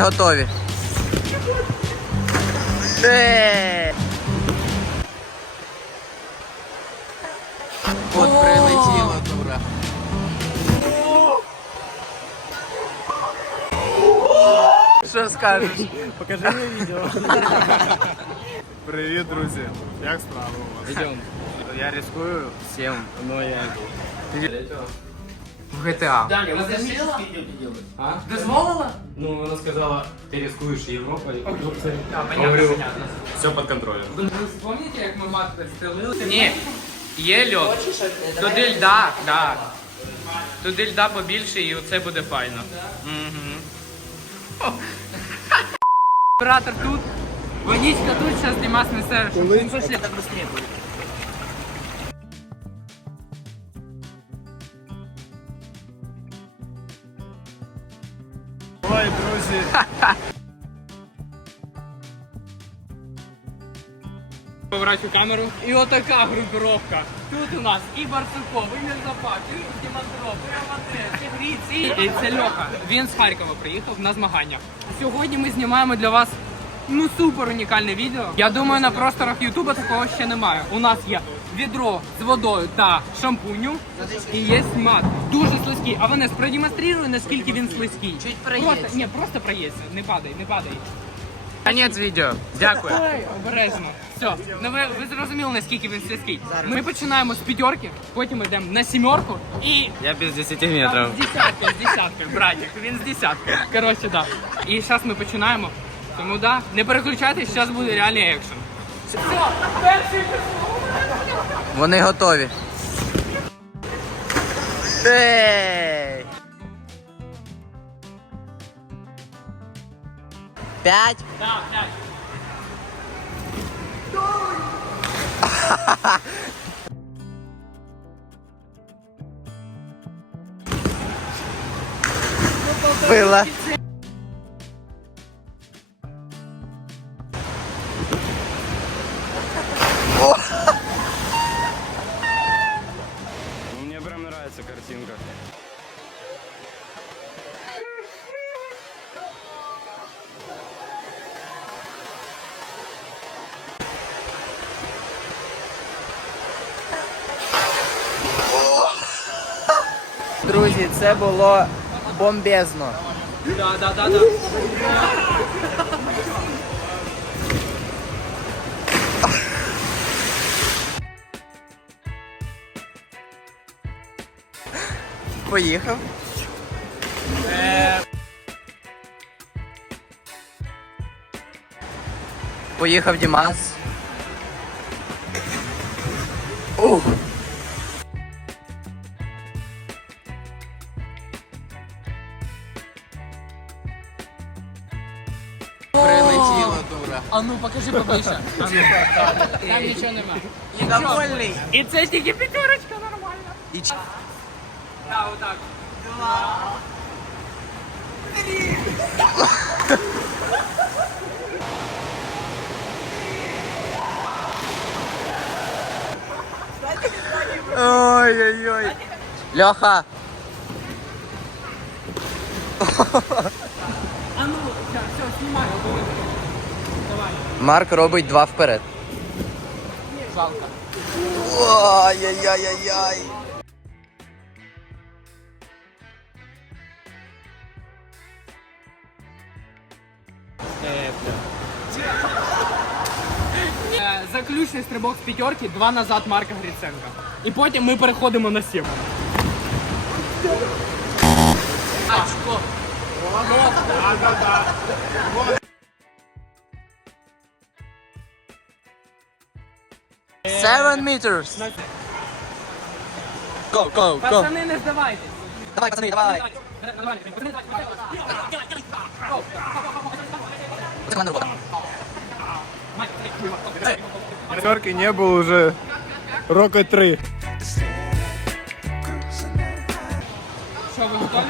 Готові. Е! От прилетіла дура. Що скажеш? Покажи мне видео. Привіт, друзі. Як справи у вас? Идем. Я рискую всем. Ну я. В GTA. Даня, ви дозволила? А? Дозволила? Ну, она сказала, ты рискуешь Европой. А, понятно, Говорю. понятно. Все под контролем. Ви пам'ятаєте, як ми мат стелили? Ні. Є льод. Туди льда, да. Туди льда побільше і оце буде файно. Мгм. Оператор тут. Водичка тут, зараз Димас несе. Ну, друзі. Поворачу камеру. І отака групіровка. Тут у нас і Барсуков, і Мірзапак, і Дімандров, і Аматець, і Гріць, і це Льоха. Він з Харкова приїхав на змагання. Сьогодні ми знімаємо для вас ну супер унікальне відео. Я думаю, на просторах Ютуба такого ще немає. У нас є відро з водою та шампуню. І є мат. Дуже слизький. А Ванес, продемонструй, наскільки він слизький. Чуть Просто, проїсть. ні, просто проїсться. Не падай, не падай. Конець відео. Дякую. Обережно. Все, ну ви, ви зрозуміли, наскільки він слизький. Ми починаємо з п'ятерки, потім йдемо на сімерку і Я без 10 там з десятки, з десятки, братик, він з десятки. Коротше, да. І зараз ми починаємо. Тому да, не переключайтесь, зараз буде реальний екшен. Вони готові. Ей! П'ять. Да, п'ять. Пила. Друзі, це було бомбезно. Да, да, да, да. Поїхав. Поїхав Дімас. Ух. ну покажи поближче. А ну, Там нічого нема. Довольний. І це тільки п'ятерочка нормально. І ч- Да, отак. Ой-ой-ой. Льоха, А ну, все, все, знімай. Марк робить два вперед. Жалко. Ой-ой-ой-ой. Е, Заключний стрибок з п'ятерки, два назад Марка Гриценка. І потім ми переходимо на сім. Очко. Seven meters. Go, go, go. Пацани, не здавайтесь. Давай, пацани, давай. Це команда робота. Пятерки не было уже рока три. Що, ви готові?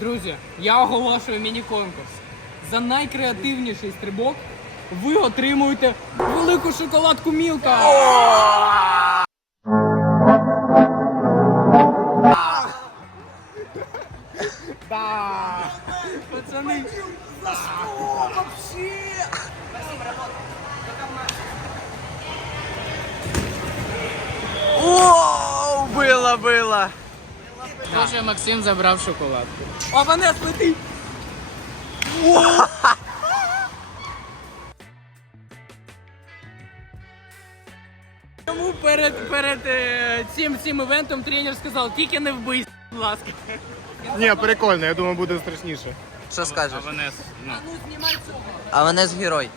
Друзі, я оголошую міні-конкурс. За найкреативніший стрибок ви отримуєте велику шоколадку Мілка. Да. Пацани. О, было, было. Дуже Максим забрав шоколадку. А мене летить. Тому перед, перед е, цим, цим івентом тренер сказав, тільки не вбий, будь ласка. Ні, прикольно, я думаю, буде страшніше. Що скажеш? Ванес, ну. А вони з герой.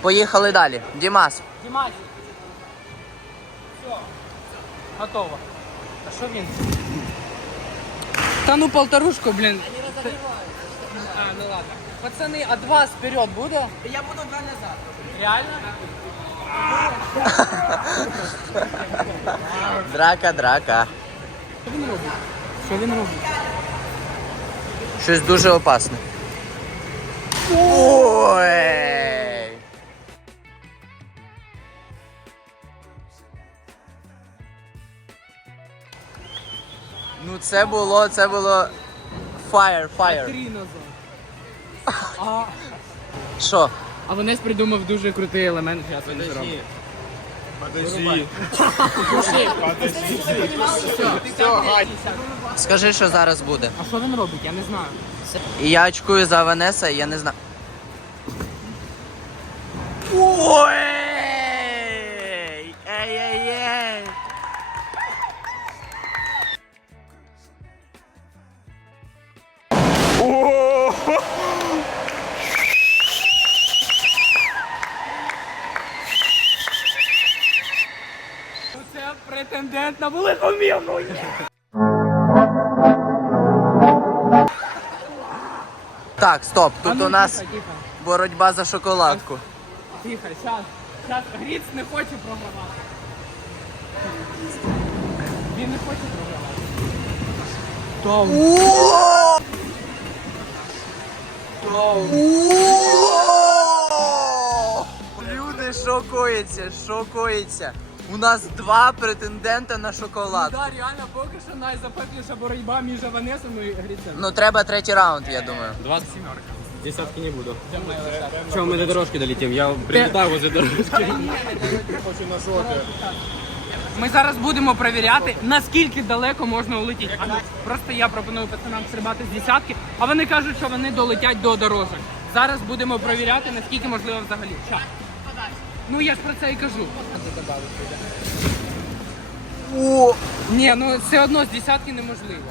Поїхали далі. Дімас. Дімасі. Все. Готово. А що він? Та ну полторушку, блін. Ну ладно. Пацани, а два вперед буде? Я буду два назад. Реально? Драка, драка. Що він робить? Що він робить? Щось дуже опасне. Ой. Ну це було, це було fire, fire. Три назад. А, Що? а Ванес придумав дуже крутий елемент, зараз він зробить. Подожди. Скажи, що зараз буде. А що він робить? Я не знаю. І я очкую за Ванеса, і я не знаю. На велику мірну. Так, стоп, тут у нас боротьба за шоколадку. тихо, щас. Щас, Гріц не хоче програвати. Він не хоче програвати. Люди шокуються, шокуються. У нас два претендента на шоколад. Да, реально, поки що найзапекліша боротьба між Ванесом і Гріцем. Ну треба третій раунд, я думаю. Десятки не буду. Чего мы до дорожки долетим? Я прилетаю возле дорожки. Хочу на жопі. Ми зараз будемо перевіряти, наскільки далеко можна улетіти. А, Просто я пропоную пацанам стрибати з десятки, а вони кажуть, що вони долетять до дорожок. Зараз будемо перевіряти, наскільки можливо взагалі. Щас. Ну я ж про це і кажу. О! Ні, ну все одно з десятки неможливо.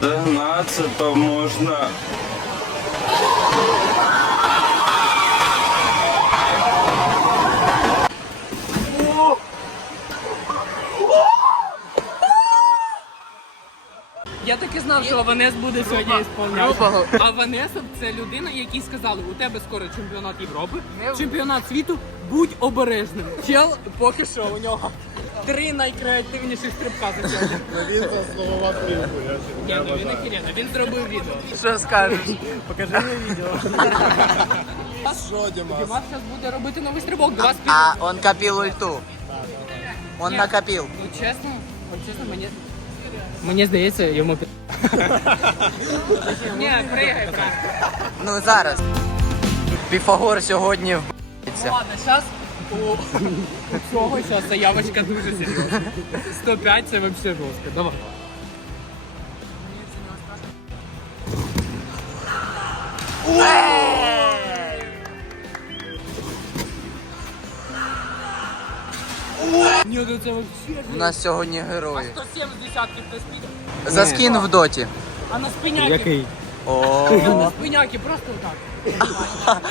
Догнаться то можно. Я так і знав, що Аванес буде сьогодні ісполняти. Аванесов це людина, якій сказали, у тебе скоро чемпіонат Європи, чемпіонат світу, будь обережним. Чел, поки що у нього три найкреативніших стрибка за сьогодні. Він заслугував плівку, я Ні, ну він охеренно, він зробив відео. Що скажеш? Що, Дімас? Дімас зараз буде робити новий стрибок, два спів. А он копил ульту. Он накопил. Ну чесно, от чесно, мені. Мені здається, йому під. Ні, пригай. Ну зараз. Піфагор сьогодні в***ться. Ладно, зараз у, у цього зараз заявочка дуже серйозна. 105 це взагалі жорстко. Давай. Ні, ну це взагалі. У нас сьогодні герої. 107 з десятки хтось піде. За скін в доті. А на спиняки. О. А на спиняки просто так.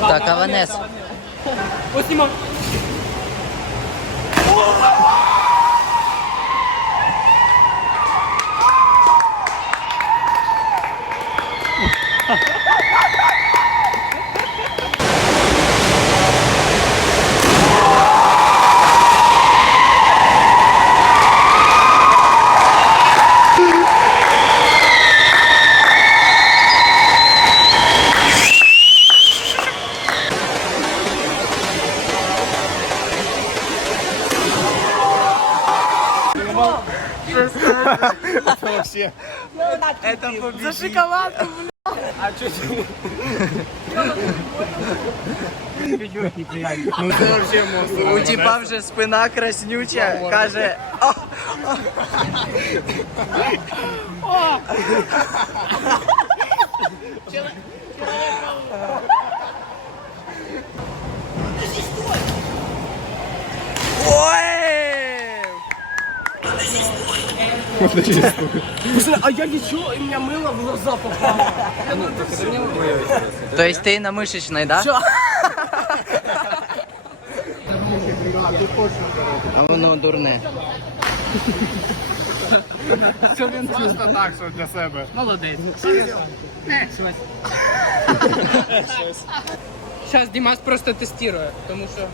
Так, Аванес. ご質問 Вообще. За шоколадку. Ну це вообще монстр. У тіпа вже спина краснюча, каже. «О, Ой! А я нічого, і мене мило в глаза попало. То есть ти на мишечной, да? А воно дурне. Просто так, що для себе. Молодець. Е, щось. Зараз Дімас просто тестує, тому що...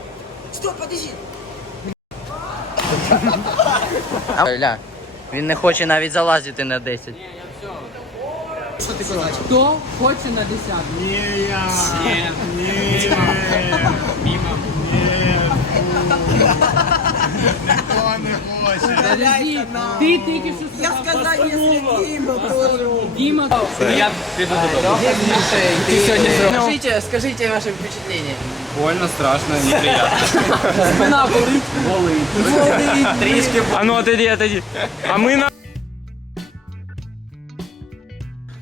Ля, він не хоче навіть залазити на 10. Хто хоче на десятку? Ні, я. Ні. Ні. Мімо. Ніхто не хоче. Подожди, ти тільки що сказав. Я сказав, якщо Діма, то... Діма, я піду додому. Ти сьогодні зробив. Скажите, скажите ваше впечатление. Больно, страшно, неприятно. Спина болить. Болить. Трішки А ну отойди, отойди. А ми на.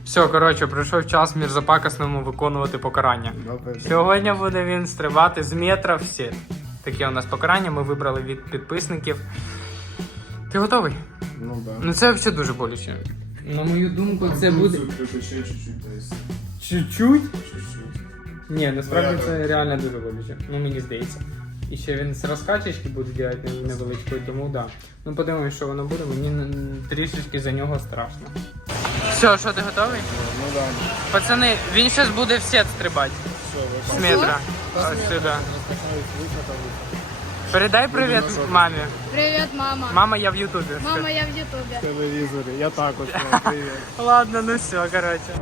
Все, коротше, прийшов час мірзапакасному виконувати покарання. Сьогодні буде він стрибати з метра в. Таке у нас покарання, ми вибрали від підписників. Ти готовий? Ну да. Ну це взагалі дуже боляче. На мою думку, це буде. Чуть-чуть. Чуть-чуть? Ні, насправді Ну, це реально дуже боляче. Ну мені здається. І ще він з розкачечки буде робити невеличкою, тому да. Ну подивимось, що воно буде. Мені трішечки за нього страшно. Все, що ти готовий? Ну да. Пацани, він зараз буде в сет стрибати. З метра. Отсюда. Передай привіт мамі. Привет, мама. Мама, я в Ютубі. Мама, я в Ютубе. В телевізорі. Я також. ну, Привіт. Ладно, ну все, короче.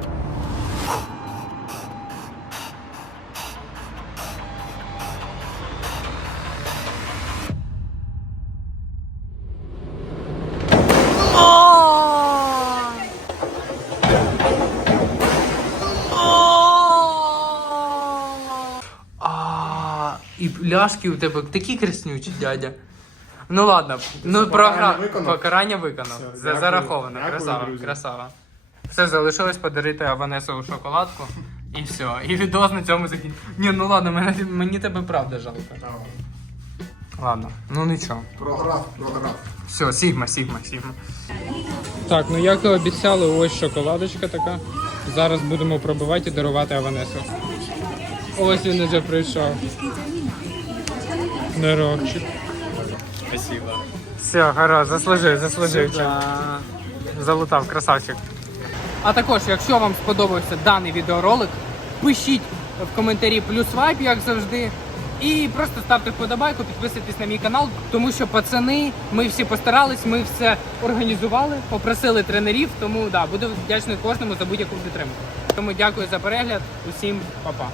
І у тебе такі краснючі, дядя. Ну ладно, ну покарання виконав? покарання виконав. Все, За- дякую. Зараховано. Дякую, красава, друзі. красава. Все, залишилось подарити Аванесову шоколадку. І все. І відос на цьому закінчиться. Ні, ну ладно, мені, мені тебе правда жалко. Ладно, ну нічого. Програв, програв. Все, Сігма, Сігма, Сігма. Так, ну як і обіцяли, ось шоколадочка така. Зараз будемо пробивати і дарувати Аванесу. Ось він уже прийшов. Здоровчик. Спасибо. Все, гаразд, заслужив, заслужив. Залутав, красавчик. А також, якщо вам сподобався даний відеоролик, пишіть в коментарі плюс вайп, як завжди. І просто ставте вподобайку, підписуйтесь на мій канал, тому що пацани, ми всі постарались, ми все організували, попросили тренерів, тому да, буду вдячний кожному за будь-яку підтримку. Тому дякую за перегляд, усім па-па.